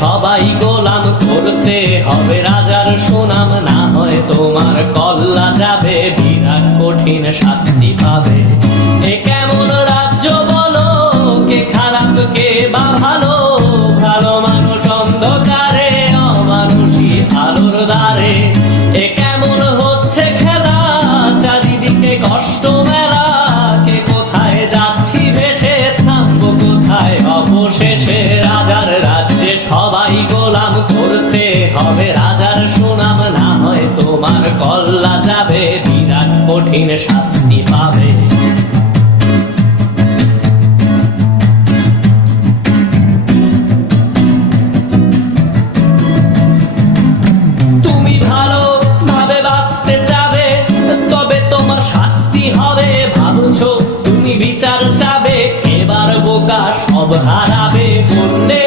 সবাই গোলাম, করতে হবে রাজার সুনাম, না হয় তোমার কল্লা যাবে, বিরাট কঠিন শাস্তি পাবে। এ কেমন রাজ্য বলো, কে খারাপ কে বা ভালো, ভালো মানুষ অন্ধকারে, অমানুষী আলোর দ্বারে। এ কেমন হচ্ছে খেলা, চারিদিকে কষ্ট মেলা, কে কোথায় যাচ্ছি ভেসে, থামবো কোথায় অবশেষে। রাজার রাজ্যে সবাই গোলাম, করতে হবে রাজার সুনাম, না হয় তোমার কল্লা যাবে, বিরাট কঠিন শাস্তি পাবে। তুমি ভালো ভাবে বাঁচতে চাবে, তবে তোমার শাস্তি হবে। ভাবছো তুমি বিচার চাবে, এবার বোকা সব হারাবে। বললে